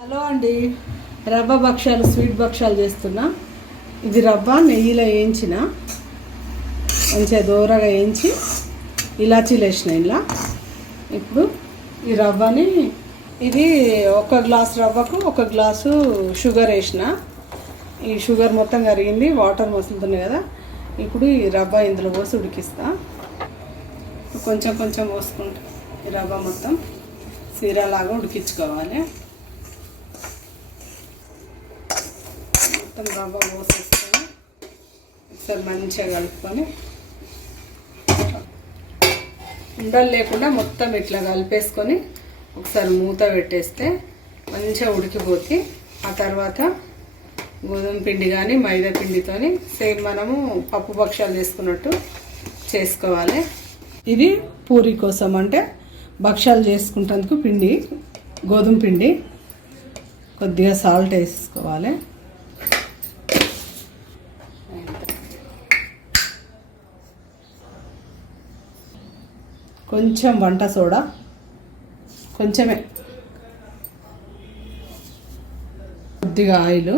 Hello అండి. రవ్వ భక్ష్యాలు స్వీట్ భక్ష్యాలు చేస్తున్నా. ఇది రవ్వ నెయ్యిలో వేయించిన. మంచిగా దూరగా వేయించి ఇలాచీలు వేసిన ఇలా ఇప్పుడు ఈ రవ్వని ఇది ఒక గ్లాస్ రవ్వకు ఒక గ్లాసు షుగర్ వేసిన. ఈ షుగర్ మొత్తం కరిగింది వాటర్ మసులుతున్నాయి కదా. ఇప్పుడు ఈ రవ్వ ఇందులో పోసి ఉడికిస్తా. కొంచెం కొంచెం పోసుకుంటా ఈ రవ్వ మొత్తం సీరాలాగా ఉడికించుకోవాలి. మొత్తం రవ్వ పోసేసుకొని ఒకసారి మంచిగా కలుపుకొని ఉండలు లేకుండా మొత్తం ఇట్లా కలిపేసుకొని ఒకసారి మూత పెట్టేస్తే మంచిగా ఉడికిపోతే ఆ తర్వాత గోధుమ పిండి కానీ మైదా పిండితోని సేమ్ మనము పప్పు భక్ష్యాలు చేసుకున్నట్టు చేసుకోవాలి. ఇది పూరి కోసం అంటే భక్ష్యాలు చేసుకుంటందుకు పిండి గోధుమ పిండి కొద్దిగా సాల్ట్ వేసుకోవాలి. కొంచెం వంట సోడా కొంచెమే. కొద్దిగా ఆయిల్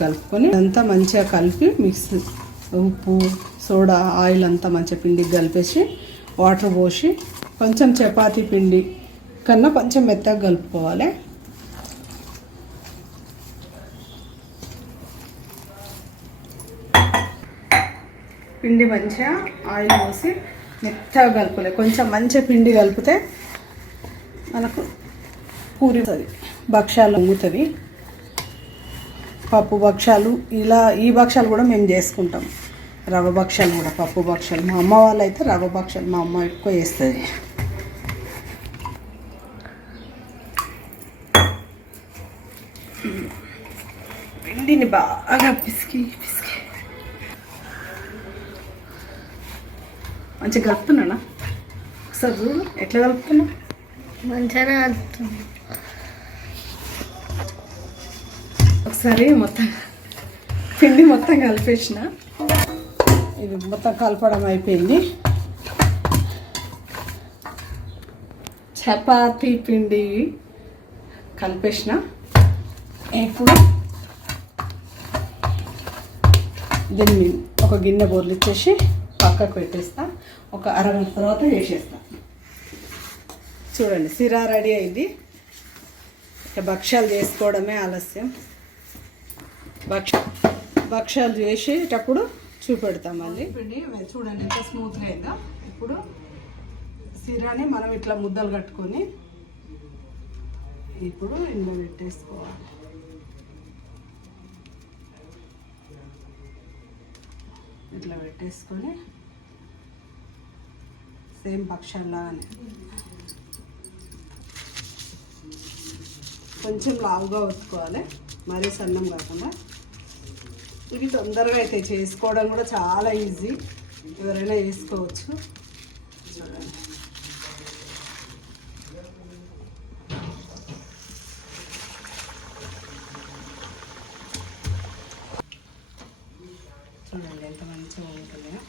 కలుపుకొని అంతా మంచిగా కలిపి మిక్స్ ఉప్పు సోడా ఆయిల్ అంతా మంచిగా పిండికి కలిపేసి వాటర్ పోసి కొంచెం చపాతీ పిండి కన్నా కొంచెం మెత్తగా కలుపుకోవాలి. పిండి మంచిగా ఆయిల్ పోసి మెత్తగా కలుపులే కొంచెం మంచిగా పిండి కలిపితే మనకు పూరి భక్ష్యాలు వంగుతుంది పప్పు భక్ష్యాలు ఇలా ఈ భక్ష్యాలు కూడా మేము చేసుకుంటాం. రవ్వ భక్ష్యాలు కూడా పప్పు భక్ష్యాలు. మా అమ్మ వాళ్ళు అయితే రవ్వ భక్ష్యాలు మా అమ్మ ఎక్కువ చేస్తుంది. పిండిని బాగా పిసికి పిసికి మంచిగా కలుపుతున్నానా? ఒకసారి చూడు ఎట్లా కలుపుతున్నా మంచిగానే వస్తుంది ఒకసారి మొత్తం పిండి మొత్తం కలిపేసిన. ఇది మొత్తం కలపడం అయిపోయింది. చపాతీ పిండి కలిపేసిన. ఇప్పుడు దీన్ని ఒక గిన్నె బోర్లు ఇచ్చేసి పక్కకు పెట్టేస్తా. ఒక అరగంట తర్వాత వేసేస్తా. చూడండి సిరా రెడీ అయింది. ఇక భక్ష్యాలు చేసుకోవడమే ఆలస్యం. భక్ష భక్ష్యాలు చేసేటప్పుడు చూపెడతాం మళ్ళీ. పిండి చూడండి ఎంత స్మూత్గా అయిందో. ఇప్పుడు సిరాని మనం ఇట్లా ముద్దలు కట్టుకొని ఇప్పుడు ఇందులో పెట్టేసుకోవాలి. ఇట్లా పెట్టేసుకొని సేమ్ భక్ష్యాలాగానే కొంచెం లావుగా ఒత్తుకోవాలి మరీ సన్నం కాకుండా. ఇవి తొందరగా అయితే చేసుకోవడం కూడా చాలా ఈజీ. ఎవరైనా చేసుకోవచ్చు చూడండి చూడండి ఎంత మంచిగా ఉంటుందో.